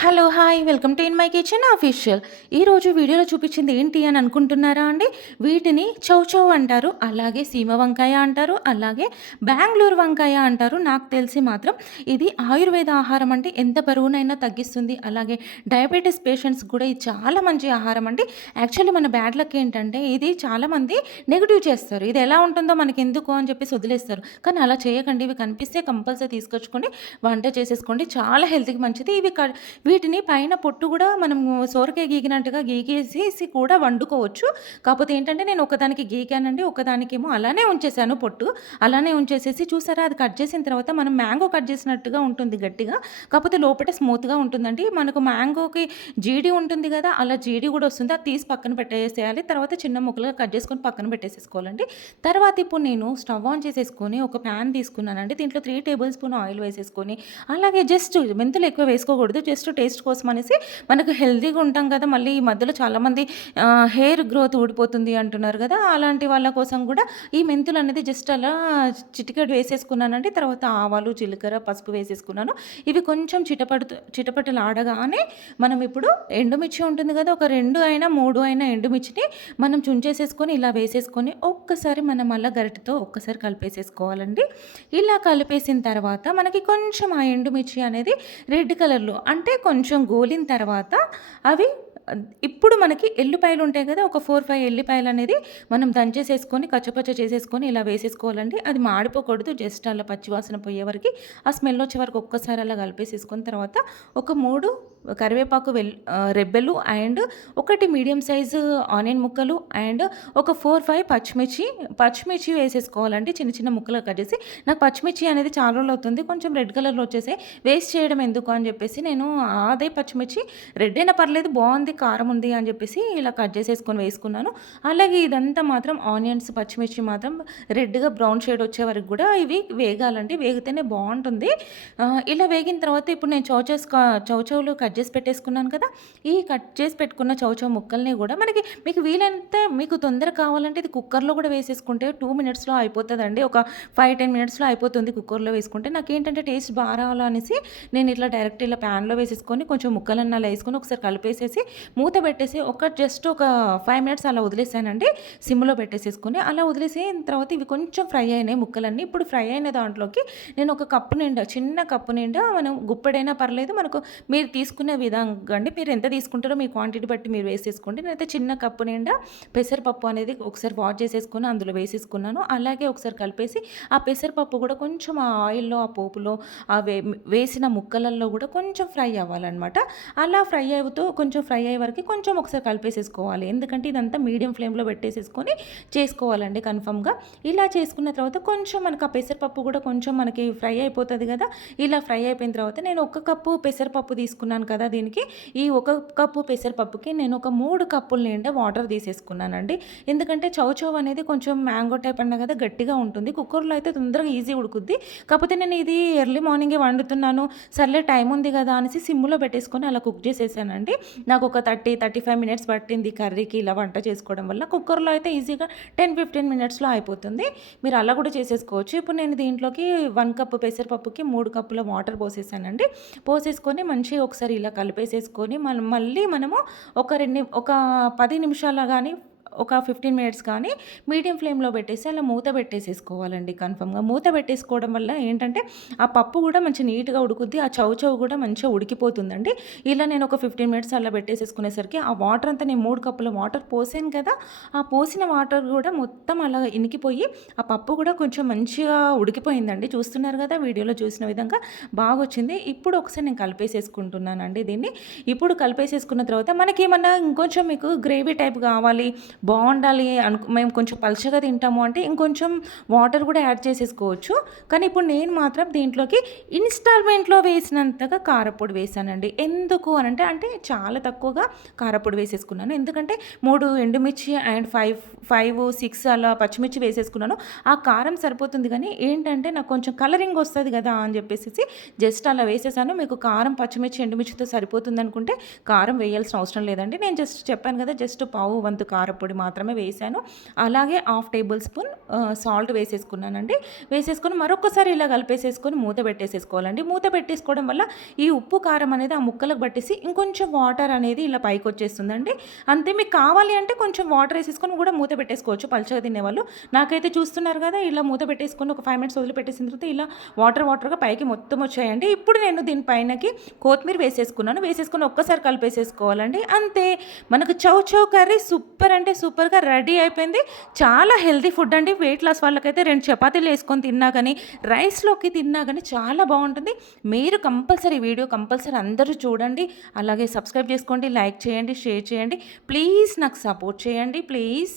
Hello! Hi! Welcome to in my kitchen official. ఈరోజు వీడియోలో చూపించింది ఏంటి అని అనుకుంటున్నారా అండి? వీటిని చౌచౌ అంటారు. అలాగే సీమ వంకాయ అంటారు. అలాగే బెంగుళూరు వంకాయ అంటారు. నాకు తెలిసి మాత్రం ఇది ఆయుర్వేద ఆహారం అండి. ఎంత బరువునైనా తగ్గిస్తుంది. అలాగే డయాబెటిస్ పేషెంట్స్ కూడా ఇది చాలా మంచి ఆహారం అండి. యాక్చువల్లీ మన బ్యాడ్ లక్ ఏంటంటే ఇది చాలామంది నెగెటివ్ చేస్తారు. ఇది ఎలా ఉంటుందో మనకెందుకు అని చెప్పేసి వదిలేస్తారు. కానీ అలా చేయకండి. ఇవి కనిపిస్తే కంపల్సరీ తీసుకొచ్చుకోండి. వంట చేసేసుకోండి. చాలా హెల్త్‌కి మంచిది. వీటిని పైన పొట్టు కూడా మనము సోరకాయ గీకినట్టుగా గీకేసేసి కూడా వండుకోవచ్చు. కాపోతే ఏంటంటే నేను ఒకదానికి గీకానండి. ఒకదానికేమో అలానే ఉంచేసాను పొట్టు. అలానే ఉంచేసేసి చూసారా అది కట్ చేసిన తర్వాత మనం మ్యాంగో కట్ చేసినట్టుగా ఉంటుంది గట్టిగా. కాపోతే లోపట స్మూత్‌గా ఉంటుందండి. మనకు మ్యాంగోకి జీడి ఉంటుంది గదా! అలా జీడి గూడా వస్తుంది. అది తీసి పక్కన పెట్టేసేయాలి. తర్వాత చిన్న ముక్కలుగా కట్ చేసుకొని పక్కన పెట్టేసేసుకోవాలండి. తర్వాత ఇప్పుడు నేను స్టవ్ ఆన్ చేసేసుకొని ఒక ప్యాన్ తీసుకున్నానండి. దీంట్లో 3 టేబుల్ స్పూన్ ఆయిల్ వేసేసుకొని అలాగే జస్ట్ మెంతులు ఎక్కువ వేసుకోకూడదు. జస్ట్ టేస్ట్ కోసం అనేసి మనకు హెల్తీగా ఉంటాం కదా! మళ్ళీ ఈ మధ్యలో చాలామంది హెయిర్ గ్రోత్ ఊడిపోతుంది అంటున్నారు కదా! అలాంటి వాళ్ళ కోసం కూడా ఈ మెంతులు అనేది జస్ట్ అలా చిటికెడు వేసేసుకున్నానండి. తర్వాత ఆవాలు, జీలకర్ర, పసుపు వేసేసుకున్నాను. ఇవి కొంచెం చిటపటలాడగానే మనం ఇప్పుడు ఎండుమిర్చి ఉంటుంది కదా! ఒక 2 అయినా 3 అయినా ఎండుమిర్చిని మనం చుంచేసేసుకొని ఇలా వేసేసుకొని ఒక్కసారి మనం అలా గరిటెతో ఒక్కసారి కలిపేసేసుకోవాలండి. ఇలా కలిపేసిన తర్వాత మనకి కొంచెం ఆ ఎండుమిర్చి అనేది రెడ్ కలర్‌లో అంటే కొంచెం గోలిన తర్వాత అవి ఇప్పుడు మనకి ఎల్లిపాయలు ఉంటాయి కదా! ఒక 4, 5 ఎల్లిపాయలనేది మనం దంచేసేసుకొని కచ్చపచ్చ చేసేసుకొని ఇలా వేసేసుకోవాలండి. అది మాడిపోకూడదు. జస్ట్ అలా పచ్చివాసన పోయే వరకి ఆ స్మెల్ వచ్చే వరకు ఒక్కసారి అలా కలిపేసేసుకున్న తర్వాత ఒక 3 కరివేపాకు రెబ్బెలు అండ్ ఒకటి మీడియం సైజు ఆనియన్ ముక్కలు అండ్ ఒక 4, 5 పచ్చిమిర్చి వేసేసుకోవాలండి. చిన్న చిన్న ముక్కలుగా కట్ చేసి నాకు పచ్చిమిర్చి అనేది చాలా రోజులు అవుతుంది. కొంచెం రెడ్ కలర్‌లో వచ్చేసాయి. వేస్ట్ చేయడం ఎందుకు అని చెప్పేసి నేను అదే పచ్చిమిర్చి రెడ్ అయినా పర్లేదు బావుంది, కారం ఉంది అని చెప్పేసి ఇలా కట్ చేసేసుకొని వేసుకున్నాను. అలాగే ఇదంతా మాత్రం ఆనియన్స్, పచ్చిమిర్చి మాత్రం రెడ్‌గా బ్రౌన్ షేడ్ వచ్చే వరకు కూడా ఇవి వేగాలండి. వేగితేనే బావుంటుంది. ఇలా వేగిన తర్వాత ఇప్పుడు నేను చౌచౌలు కట్ చేసి పెట్టేసుకున్నాను కదా! ఈ కట్ చేసి పెట్టుకున్న చౌచౌ ముక్కల్ని కూడా మీకు వీలైనంత మీకు తొందరగా కావాలంటే ఇది కుక్కర్‌లో కూడా వేసేసుకుంటే 2 మినిట్స్‌లో అయిపోతదండి. ఒక 5, 10 మినిట్స్‌లో అయిపోతుంది కుక్కర్‌లో వేసుకుంటే. నాకేంటంటే టేస్ట్ బా రావాలనేసి నేను ఇట్లా డైరెక్ట్ ఇలా ప్యాన్‌లో వేసేసుకొని కొంచెం ముక్కలన్నీ అలా వేసుకొని ఒకసారి కలిపేసేసి మూత పెట్టేసి జస్ట్ ఒక 5 మినిట్స్ అలా వదిలేసానండి. సిమ్‌లో పెట్టేసేసుకొని అలా వదిలేసిన తర్వాత ఇవి కొంచెం ఫ్రై అయినాయి ముక్కలన్నీ. ఇప్పుడు ఫ్రై అయిన దాంట్లోకి నేను ఒక కప్పు నిండా చిన్న కప్పు నిండా మనం గుప్పెడైనా పర్లేదు మనకు మీరు తీసుకునే విధంగా అండి. మీరు ఎంత తీసుకుంటారో మీ క్వాంటిటీ బట్టి మీరు వేసేసుకోండి. నేనైతే చిన్న కప్పు నిండా పెసరపప్పు అనేది ఒకసారి వాష్ చేసేసుకొని అందులో వేసేసుకున్నాను. అలాగే ఒకసారి కలిపేసి ఆ పెసరపప్పు కూడా కొంచెం ఆ ఆయిల్‌లో, ఆ పోపులో ఆ వేసిన ముక్కలల్లో కూడా కొంచెం ఫ్రై అవ్వాలనమాట. అలా కొంచెం ఫ్రై అయ్యే వరకు కొంచెం ఒకసారి కలిపేసేసుకోవాలి. ఎందుకంటే ఇదంతా మీడియం ఫ్లేమ్‌లో పెట్టేసేసుకొని చేసుకోవాలండి కన్ఫర్మ్‌గా. ఇలా చేసుకున్న తర్వాత కొంచెం మనకు ఆ పెసరపప్పు కూడా కొంచెం మనకి ఫ్రై అయిపోతది కదా! ఇలా ఫ్రై అయిపోయిన తర్వాత నేను ఒక కప్పు పెసరపప్పు తీసుకున్నాను కదా! దీనికి ఈ ఒక కప్పు పెసరపప్పుకి నేను ఒక 3 కప్పుల నిండా వాటర్ తీసేసుకున్నానండి. ఎందుకంటే చౌచౌ అనేది కొంచెం మ్యాంగో టైప్ అన్నా కదా! గట్టిగా ఉంటుంది. కుక్కర్‌లో అయితే తొందరగా ఈజీ ఉడుకుద్ది. కాకపోతే నేను ఇది ఎర్లీ మార్నింగే వండుతున్నాను. సర్లే టైం ఉంది కదా! అనేసి సిమ్‌లో పెట్టేసుకొని అలా కుక్ చేసేసానండి. నాకు ఒక 35 మినిట్స్ పట్టింది కర్రీకి ఇలా వంట చేసుకోవడం వల్ల. కుక్కర్‌లో అయితే ఈజీగా 15 మినిట్స్‌లో అయిపోతుంది. మీరు అలా కూడా చేసేసుకోవచ్చు. ఇప్పుడు నేను దీంట్లోకి 1 కప్పు పెసరపప్పుకి 3 కప్పుల వాటర్ పోసేసానండి. పోసేసుకొని మంచిగా ఒకసారి ఇలా కలిపేసేసుకొని మళ్ళీ మనము ఒక 10 నిమిషాలు గానీ ఒక 15 మినిట్స్ కానీ మీడియం ఫ్లేమ్‌లో పెట్టేసి అలా మూత పెట్టేసేసుకోవాలండి కన్ఫర్మ్‌గా. మూత పెట్టేసుకోవడం వల్ల ఏంటంటే ఆ పప్పు కూడా మంచి నీట్‌గా ఉడుకుద్ది. ఆ చౌచౌ కూడా మంచిగా ఉడికిపోతుందండి. ఇలా నేను ఒక 15 మినిట్స్ అలా పెట్టేసేసుకునేసరికి ఆ వాటర్ అంతా నేను 3 కప్పుల వాటర్ పోసాను కదా! ఆ పోసిన వాటర్ కూడా మొత్తం అలా ఇనికిపోయి ఆ పప్పు కూడా కొంచెం మంచిగా ఉడికిపోయిందండి. చూస్తున్నారు కదా! వీడియోలో చూసిన విధంగా బాగొచ్చింది. ఇప్పుడు ఒకసారి నేను కలిపేసేసుకుంటున్నానండి దీన్ని. ఇప్పుడు కలిపేసేసుకున్న తర్వాత మనకేమన్నా ఇంకొంచెం మీకు గ్రేవీ టైప్ కావాలి బావుండాలి మేము కొంచెం పలచగా తింటాము అంటే ఇంకొంచెం వాటర్ కూడా యాడ్ చేసేసుకోవచ్చు. కానీ ఇప్పుడు నేను మాత్రం దీంట్లోకి ఇన్‌స్టాల్‌మెంట్‌లో వేసినంతగా కారప్పొడి వేశానండి. ఎందుకు అనంటే అంటే చాలా తక్కువగా కారప్పొడి వేసేసుకున్నాను. ఎందుకంటే 3 ఎండుమిర్చి అండ్ 5, 6 అలా పచ్చిమిర్చి వేసేసుకున్నాను. ఆ కారం సరిపోతుంది కానీ ఏంటంటే నాకు కొంచెం కలరింగ్ వస్తది కదా! అని చెప్పేసేసి జస్ట్ అలా వేసేసాను. మీకు కారం పచ్చిమిర్చి, ఎండుమిర్చితో సరిపోతుందనుకుంటే కారం వేయాల్సిన అవసరం లేదండి. నేను జస్ట్ చెప్పాను కదా! జస్ట్ పావు వంతు కారప్పొడి మాత్రమే వేసాను. అలాగే హాఫ్ టేబుల్ స్పూన్ సాల్ట్ వేసేసుకున్నానండి. వేసేసుకొని మరొకసారి ఇలా కలిపేసేసుకొని మూత పెట్టేసేసుకోవాలండి. మూత పెట్టేసుకోవడం వల్ల ఈ ఉప్పు కారం అనేది ఆ ముక్కలకు పట్టేసి ఇంకొంచెం వాటర్ అనేది ఇలా పైకి వచ్చేస్తుందండి. అంతే. మీకు కావాలి అంటే కొంచెం వాటర్ వేసేసుకొని కూడా మూత పెట్టేసుకోవచ్చు పలుచగా తినేవాళ్ళు. నాకైతే చూస్తున్నారు కదా, ఇలా మూత పెట్టేసుకొని ఒక 5 మినిట్స్ వదిలిపెట్టేసిన తర్వాత ఇలా వాటర్గా పైకి మొత్తం వచ్చాయండి. ఇప్పుడు నేను దీనిపైనకి కొత్తిమీర వేసేసుకొని ఒక్కసారి కలిపేసేసుకోవాలండి. అంతే, మనకు చౌ చౌ కర్రీ సూపర్ అంటే సూపర్గా రెడీ అయిపోయింది. చాలా హెల్తీ ఫుడ్ అండి. వెయిట్ లాస్ వాళ్ళకైతే 2 చపాతీలు వేసుకొని తిన్నా కానీ, రైస్లోకి తిన్నా కానీ చాలా బాగుంటుంది. మీరు కంపల్సరీ వీడియో అందరూ చూడండి. అలాగే సబ్స్క్రైబ్ చేసుకోండి, లైక్ చేయండి, షేర్ చేయండి. ప్లీజ్ నాకు సపోర్ట్ చేయండి ప్లీజ్.